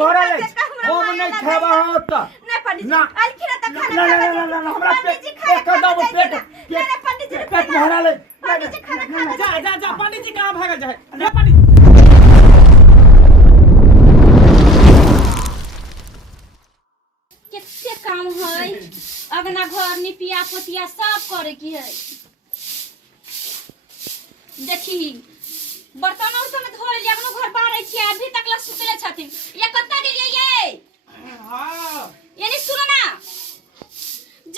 भरल है हम नहीं खाबा हो त नहीं पंडित जी ना अलखिरा त खाना ना हमरा पेट एकदम पेट पेट भरल है पंडित जी खाना खा जा जा जा पंडित जी कहां भागल जाए जा पंडित कितने काम है अगना घर निपिया पोतिया सब करे की है देखी बर्तन उर्तन धो लिया अपनो घर बाहर छी अभी तक ला सुतले छथिन ये कत्ता गेलिए ये हां यानी सुनो ना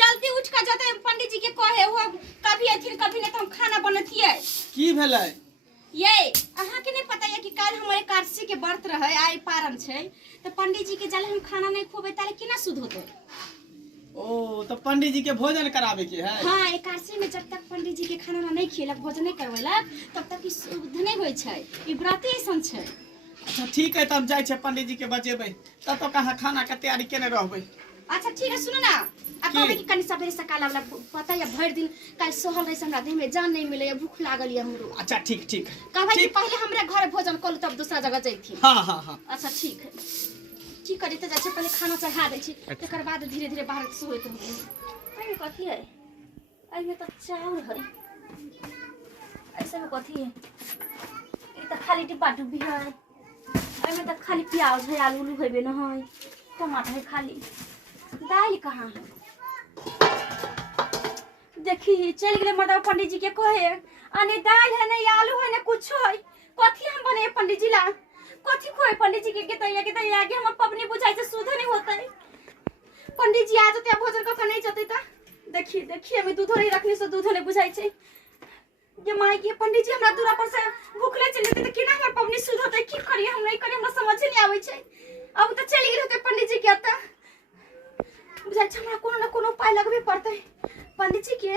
जल्दी उठ के जते पंडित जी के कहे वो कभी अथिन कभी नहीं तो हम खाना बनथिए की भेलै ये अहाँ के नहीं पता है कि काल हमारे एकादशी के व्रत रहे आई पारण छै तो पंडित जी के जले हम खाना नहीं खोबे ताले केना शुद्ध होते ओ तो पंडित जी के भोजन करावे के है हां एकादशी में जब तक पंडित जी के खाना नहीं खियलक भोजन नहीं करवेलक तब तक ई शुद्ध नहीं होय छै ई व्रत ऐसन छै अच्छा ठीक है तब जाय छै पंडित जी के बजेबै तब तो कहां खाना के तैयारी केने रहबै अच्छा ठीक है सुनो ना अब कहबे कि कनी सवेरे सकाल वाला पता या भर दिन काल सोहल रही हमरा देह में जान नहीं मिले भूख लागल या हमरो अच्छा ठीक ठीक कहबे कि पहले हमरा घर भोजन कर तब दूसरा जगह जैथी हां हां हां अच्छा ठीक है की करी त जाछे पहले खाना चढ़ा दै छी तकर बाद धीरे धीरे बाहर से होइत हम अरे कथी है आई में तो चावल है ऐसे में कथी है ई त खाली डिब्बा डुब्बी है आई में तो खाली प्याज है आलू उलू हेबे न है टमाटर है खाली दाल कहाँ है देखी चल गए मदर पंडित जी के कहे अने दाल है नहीं आलू है ना कुछ है कथी हम बने पंडित जी ला कथी खोए पंडित जी के तैया आगे हमर पबनी बुझाई से शुद्ध नहीं होता है पंडित जी आ जते भोजन कथा नहीं जते ता देखिए मैं दूध नहीं रखने से दूध नहीं बुझाई छे ये माई के पंडित जी हमरा दूरा पर से भूखले चले त केना हमर पबनी शुद्ध होते की करिए हम नहीं करिए हमरा समझ नहीं आवे छे अब तो चली गेल होते पंडित जी के आता बुझाई छे हमरा कोनो न कोनो उपाय लगबे पड़ते पंडित जी के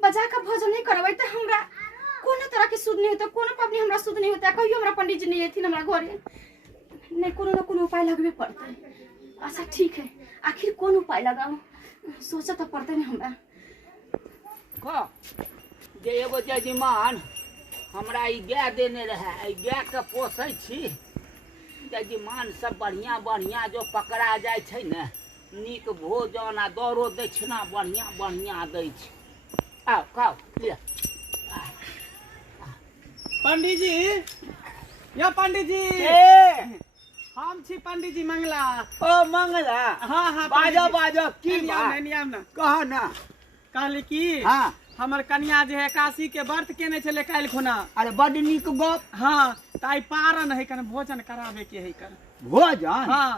बजा का भोजन नहीं करबै त हमरा कोनो तरह के शुद्ध नहीं होता कोनो पबनी हमरा शुद्ध नहीं होता कहियो हमरा पंडित जी नहीं एथिन हमरा घरे नहीं कोनो न कोनो उपाय लगबे पड़ते अच्छा ठीक है आखिर कौन उपाय लगाऊं सोचा तो पड़ते नहीं हमरा का जे एगो जजमान हमरा ई गाय देने रहे ई गाय के पोसै छी जजमान सब बढ़िया बढ़िया जो पकड़ा जाय छै ने नीक भोजन आ दरो दक्षिणा बढ़िया बढ़िया दै छै आओ खाओ ले पंडित जी या पंडित जी हम छी पंडित जी मंगला ओ मंगला हां हां बाजो की नियम ना कह ना कहली की हां हमर कन्या जे है काशी के व्रत केने छले काल खुना अरे बड नीक गप हां ताई पारण है कन भोजन करावे के है कन भोजन हां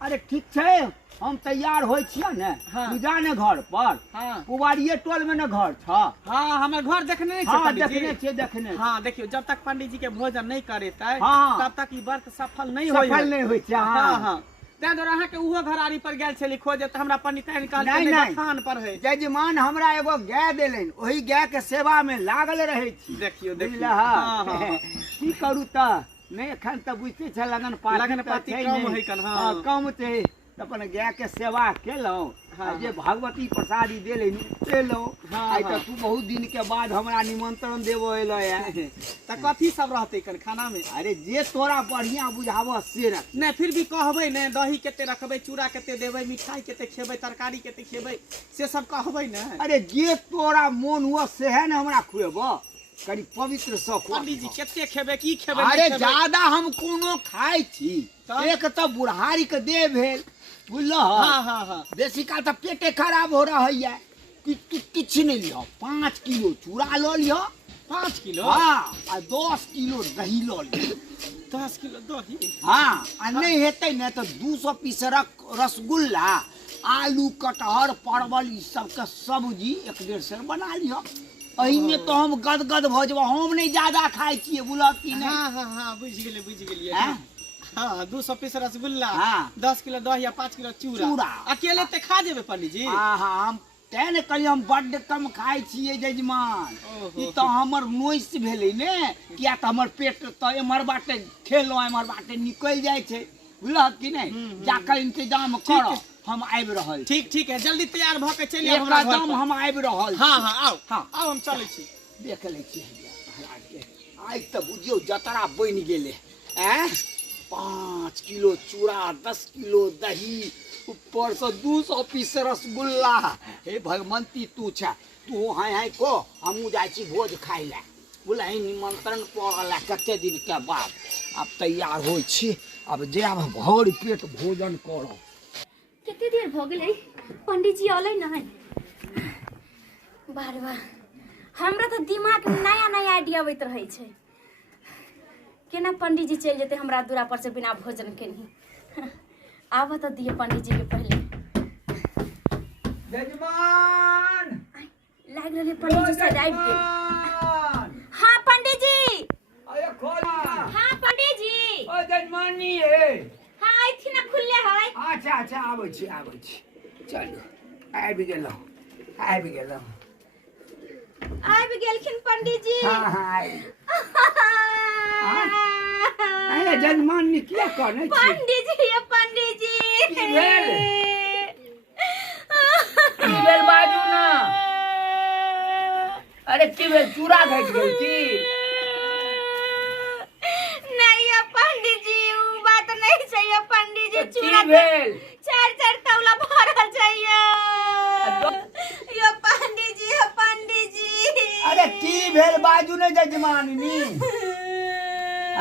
अरे ठीक छै हम तैयार होय छियै ने पूजा ने घर पर हां कुवारिये टोल में ने घर छ हां हमर घर देखने छै हां पंडित जी देखने छै देखने हां देखियो जब तक पंडित जी के भोजन नहीं करेतै हाँ। तब तक ई व्रत सफल नहीं होय सफल नहीं होय छै हां हां तैं द्वारा अहाँ के उहो घरारी पर गेल छली खोजे त हमरा पंडिताइन कहलकै नहीं, नहीं बखान पर है जजमान हमरा एगो गाय देलन ओही गाय के सेवा में लागल रहे छी देखियो बुझला हां हां की करू त नहीं एखन त बुझते छ लगन पाती कम है कन हां कम छै अपन गाय के सेवा केलहुं हाँ, जे भगवती प्रसादी देले लेलो हाँ, आई हाँ। त तू बहुत दिन के बाद हमरा निमंत्रण देबो एलो है त कथी सब रहते कन खाना में अरे जे तोरा बढ़िया बुझाव से रख नहीं फिर भी कहबै ने दही केते रखबै चूड़ा केते देबै मिठाई केते खेबै तरकारी केते खेबै से सब कहबै ने अरे जे तोरा मोन हुआ से है ना हमरा खुएबो करी पवित्र स पंडित जी केते खेबै की खेबै अरे ज्यादा हम कोनो खाइ छी एक त बुढ़ारी के दे भेल बुझलो हां हां हां बेसी काल त पेटे खराब हो रहा है किछ नहीं लियो 5 किलो चूड़ा लो लियो 5 किलो हाँ आ 10 किलो दही लो लियो 10 किलो दही हाँ आ नहीं हेतै न त 200 पीस रसगुल्ला आलू कटहर परवल ई सब के सब्जी 1.5 सेर बना लियो एही में तो हम गदगद भ जब हम नहीं ज्यादा खाइ छिए बुझल कि नहीं हां हां हां बुझ गेलिए हैं? हाँ 200 पीस रसगुल्ला हाँ। 10 किलो दही या 5 किलो चूड़ा अकेले ते खा जेबे पंडित जी हाँ हाँ हम तेने कली हम बड्ड कम खाइ छिए जजमान ई तो हमर नोइस भेलै ने किया त हमर पेट त एमहर बाटे खेलो एमहर बाटे निकल जाय छै बुझल कि नहीं जाकर इंतजाम करो हम आबि रहल ठीक है जल्दी तैयार भ के चलिए हमरा घर एकदम हम आबि रहल हां हां आओ हाँ। आओ हम चलै छी देख ले छी आज त बुझियो जतरा बनि गेले हैं 5 5 किलो चूड़ा, 10 किलो दही, ऊपर से 200 पीस रसगुल्ला। हे भगवंती तू छा, तू हाय को हमू जाय छी भोज खाय ले। बोला निमंत्रण पड़ल कते दिन के बाद। अब तैयार हो छी, अब जाब भर पेट भोजन करब। कते देर भ गेलै पंडित जी अलै नै? बार बार हमरा तो दिमाग में नया नया आइडिया अबैत रहै छै। केना पंडित जी चल जेते हमरा दूरा पर से बिना भोजन केनी। आब तो दिए पंडित जी के पहले। जजमान लाग रहले पंडित जी से आबि गेल। हाँ पंडित जी। अरे खोल। हाँ पंडित जी। ओ जजमानी है। हाँ आइथि ना खुलले है। अच्छा आबै छी। चलू आबि गेलहुँ। आबि गेलखिन पंडित जी। हाँ अरे जजमानी क्या कहने छी? पंडित जी ये पंडित जी। की भेल? की भेल बाजू ना। अरे की भेल, चूड़ा घटि गेल की? नहीं ये पंडित जी वो बात नहीं चाहिए पंडित जी। चूड़ा की भेल? 4 तौला भरल चाहिए। ये पंडित जी। अरे की भेल बाजू ने जजमानी।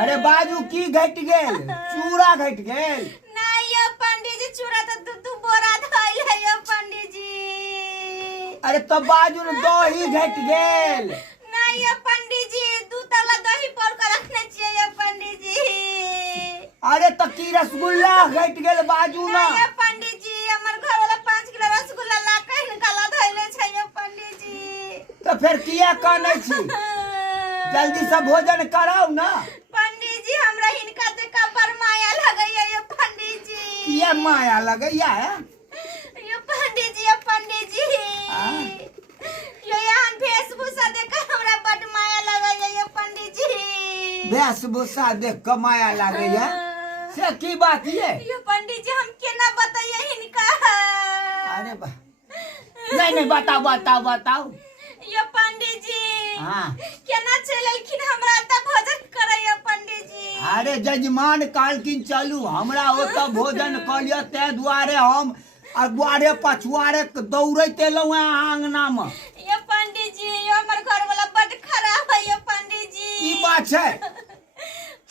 अरे बाजू की घटि गेल? चूड़ा घटि गेल? नहीं ये पंडित जी चूड़ा तो 2 बोरा धइल है ये पंडित जी। अरे तो बाजू ने दही घटि गेल? नहीं ये पंडित जी 2 तौला दही पौर कर रखने चाहिए ये पंडित जी। अरे तो की रसगुल्ला घटि गेल बाजू ना। नहीं ये पंडित जी हमर घर वाला 5 किलो रसगुल्ला ला के निकाला धइले छै ये पंडित जी। तो फिर किया कहने छी? जल्दी से भोजन कराओ ना। पंडित जी हमरा हिनका देखा बड़ माया लगैया ये पंडित जी। किया माया लगैया है? ये पंडित जी यो यहाँ वेशभूषा देख हमरा बड़ माया लगैया ये पंडित जी। वेशभूषा देख के माया लगैया से की बात ये? ये पंडित जी हम केना बताइए हिनका? अरे नहीं बताओ। ये पंडित जी हाँ केना चललखिन हमरा त भोजन करैया पंडित जी। अरे जजमान कहलखिन चलू हमरा ओतऽ भोजन कलिय, तै दुआरे हम अगुआरे पछुआरे दौड़ैत एलहुँ आंगना में। ये पंडित जी ये हमर घर वाला बड़ खराब है ये पंडित जी। की बात है?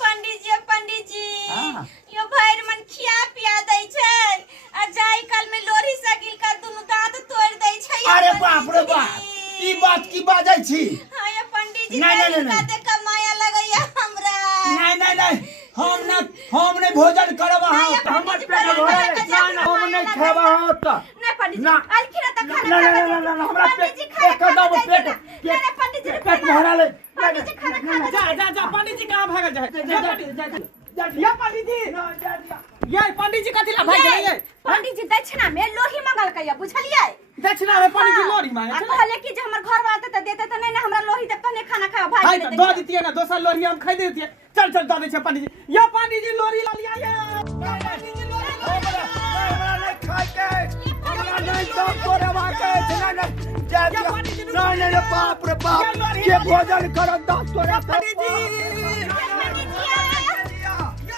पंडित जी हाँ। यो भैर मन खिया पिया दै छै आ जाई काल में लोरी से गिल का दुनु दांत तोड़ दै छै। अरे बाप रे बाप, ई बात की बाजै छी? हां ये पंडित जी नहीं। काते का माया लगैया हमरा। नहीं हम नहीं भोजन करब। हमर पेट भरल है। ना हम नहीं खेब। नहीं पंडित जी अलखिरा त खाना ना हमरा पेट भरल है। पंडित जी खाना जा पंडित जी कहाँ भागल जाए? ये पंडित जी कथी ला भाग गेलै? पंडित जी दक्षिणा में लोही मंगल कहिया बुझलिए? दक्षिणा में पंडित जी लोरी मांगे आ कहले कि जे हमर घर वाला त देते त नहीं हमरा लोही तब तने खाना खाओ भाई भाई दो दीतिए ना, दोसर लोरी हम खरीद देतिए। चल दो दे छै पंडित जी। ये पंडित जी लोरी ला लिया ये। पंडित जी लोरी हमरा नहीं खाय के, हमरा नहीं दम तोड़वा के। नहीं बाप रे बाप, के भोजन करब दस तोड़ा पंडित जी।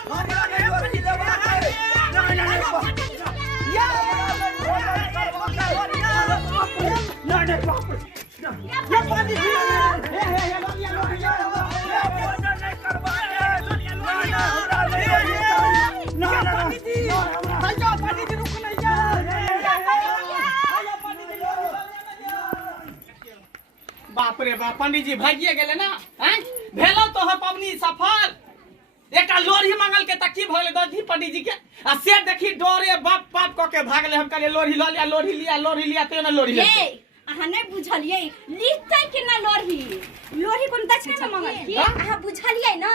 हमरा नहीं लोरी लेवा के। नहीं बाप रे। ये पंडित जी हे लोरी पंडित जी रुक नहीं बाप रे बाप पंडित जी भागिए गेले ना। हैं भेलो तो है पबनी सफल। एकटा लोरी मंगल के तकी भगले दधी पंडित जी के आ से देखी डोरे बाप क के भागले। हम कहले लोरी ल लिया लोरी लिया तो ना लोरी ले। अहाँ नहीं बुझलिए लिखते कि ना लोरी कोन दक्षिणा में मंगल की अहाँ बुझलिए ना?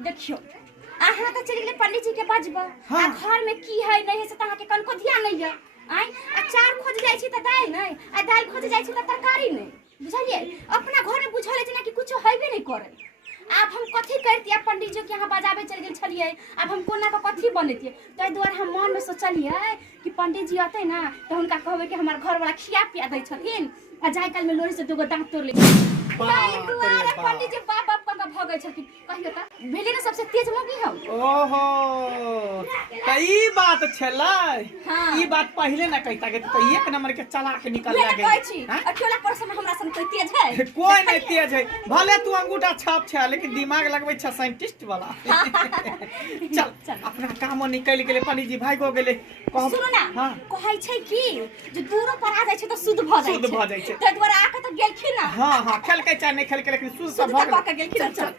देखियो अहाँ तो चली गेले पंडित जी के बाजबा आ घर में की है नहीं है से अहाँ के कनको ध्यान नहीं है। आ चार खोज जाय छी त दाल नहीं आ दाल खोज जाय छी त तरकारी नहीं। बुझलिए अपना घर में बुझले जे ना कि कुछ हेबे नहीं करे। अब हम कथी करती पंडित जी के यहाँ बजाबे चल गेल छलिए। अब हम कोना का कथी बनैतिए? ताहि दुआरे हम मन में सोचलिए कि पंडित जी आते ना तो उनका कहबे कि हमार घर वाला खिया पिया दै छथिन आ जाय काल में लोरी से 2 दांत तोड़ ले। ताहि दुआरे पंडित जी बाप का भगै छथिन। कहियो त भेली ना सबसे तेज मुगी हम। ओहो ई बात छलै। हाँ। ई बात पहले ना कहता के तो एक नंबर के चला के निकल मैं लागे। कहै छी अकेला परसन हमरा सन कोई तेज है कोई नहीं तेज है, भले तू अंगूठा छाप छे लेकिन दिमाग लगबै छ साइंटिस्ट वाला। चल अपना काम निकल गेले, पंडित जी भागो गेले। सुनो ना हाँ। कहै छै कि जो दूरो पर आ जाय छै तो शुद्ध भ जाय छै। शुद्ध भ जाय छै। तै द्वारा आके तो गेलखिन ना। हाँ हाँ खेल के चाहे नहीं खेल के लेकिन शुद्ध शुद्ध भ क के गेलखिन। चल